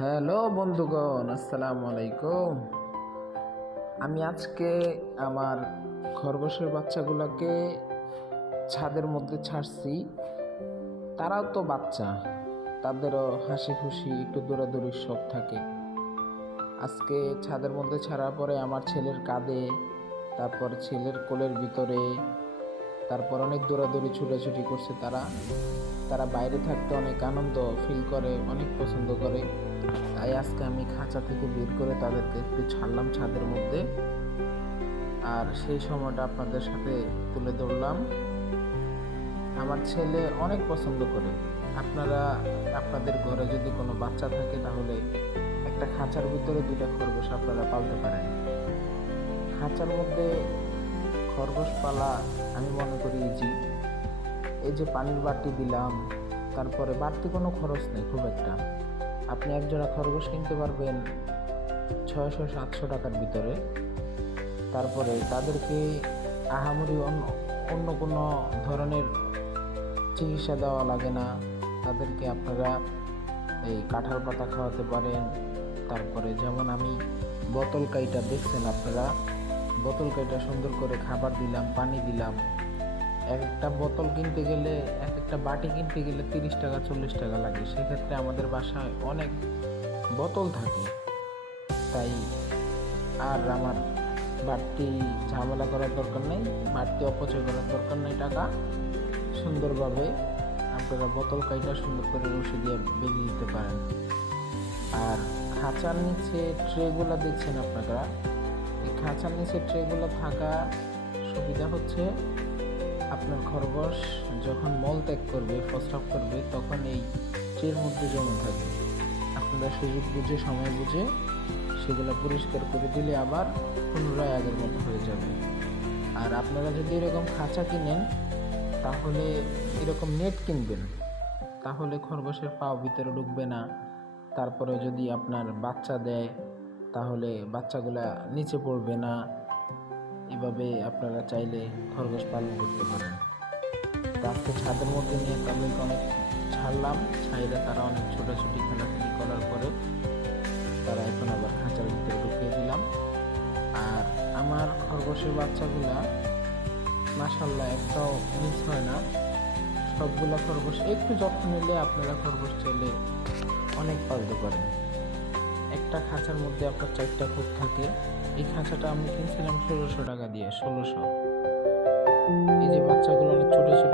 Hello বন্ধুগণ, আসসালামু আলাইকুম। আমি আজকে আমার খরগোশের বাচ্চাগুলোকে ছাদের মধ্যে ছাড়ছি। তারাও তো বাচ্চা, তাদেরও হাসি খুশি একটু দৌড়াদৌড়ির শখ থাকে। আজকে ছাদের মধ্যে ছাড়ার পরে আমার ছেলের কাঁধে, তারপর ছেলের কোলের ভিতরে, তারপর অনেক দৌড়াদৌড়ি ছুটাছুটি করছে। তারা তারা বাইরে থাকতে অনেক আনন্দ ফিল করে, অনেক পছন্দ করে। তাই আজকে আমি খাঁচা থেকে বের করে তাদেরকে একটু ছাড়লাম ছাদের মধ্যে, আর সেই সময়টা আপনাদের সাথে তুলে ধরলাম। আমার ছেলে অনেক পছন্দ করে। আপনারা আপনাদের ঘরে যদি কোনো বাচ্চা থাকে তাহলে একটা খাঁচার ভিতরে দুইটা খরগোশ আপনারা পালতে পারেন। খাঁচার মধ্যে খরগোশ পালা আমি মনে করি ইজি। এই যে পানির বাটি দিলাম, তারপরে বাড়তি কোনো খরচ নেই খুব একটা। আপনি একজোড়া খরগোশ কিনতে পারবেন 600-700 টাকার ভিতরে। তারপরে তাদেরকে আহামরি অন্য কোনো ধরনের চিকিৎসা দেওয়া লাগে না। তাদেরকে আপনারা এই কাঁঠাল পাতা খাওয়াতে পারেন। তারপরে যেমন আমি বোতল কাইটা দেখছেন আপনারা, বোতল কাইটা সুন্দর করে খাবার দিলাম, পানি দিলাম। এক একটা বোতল কিনতে গেলে, এক একটা বাটি কিনতে গেলে 30 টাকা 40 টাকা লাগে। সেক্ষেত্রে আমাদের বাসায় অনেক বোতল থাকে, তাই আর আমার বাড়তি ঝামেলা করার দরকার নেই, বাড়তি অপচয় করার দরকার নেই। টাকা সুন্দরভাবে আপনারা বোতল কাইটা সুন্দর করে রশি দিয়ে বেঁধে দিতে পারেন। আর খাঁচার নিচে ট্রেগুলো দেখছেন আপনারা, এই খাঁচার নিচে ট্রেগুলো থাকা সুবিধা হচ্ছে আপনার খরগোশ যখন মল ত্যাগ করবে, প্রস্রাব করবে, তখন এই ট্রের মধ্যে জমে থাকবে। আপনারা সুযোগ বুঝে, সময় বুঝে সেগুলো পরিষ্কার করে দিলে আবার পুনরায় আগের মতো হয়ে যাবে। আর আপনারা যদি এরকম খাঁচা কিনেন তাহলে এরকম নেট কিনবেন, তাহলে খরগোশের পাও ভিতরে ঢুকবে না। তারপরে যদি আপনার বাচ্চা দেয় তাহলে বাচ্চাগুলা নিচে পড়বে না। এভাবে আপনারা চাইলে খরগোশ পালন করতে পারেন। আজকে ছাদের মধ্যে নিয়ে তাদেরকে অনেক ছাড়লাম, ছাইরা তারা অনেক ছোটাছুটি খেলাখেলি করার পরে তারা এখন আবার খাঁচার ভিতরে ঢুকিয়ে দিলাম। আর আমার খরগোশের বাচ্চাগুলা মাশাআল্লাহ একটাও মিস হয় না। সবগুলা খরগোশ একটু যত্ন নিলে আপনারা খরগোশ চাইলে অনেক পালতে পারেন। একটা খাঁচার মধ্যে আপনার 4টা খোপ থাকে। এই খাঁচাটা আমি কিনছিলাম 1600 টাকা দিয়ে। 1600। এই যে বাচ্চাগুলো অনেক ছোট ছোট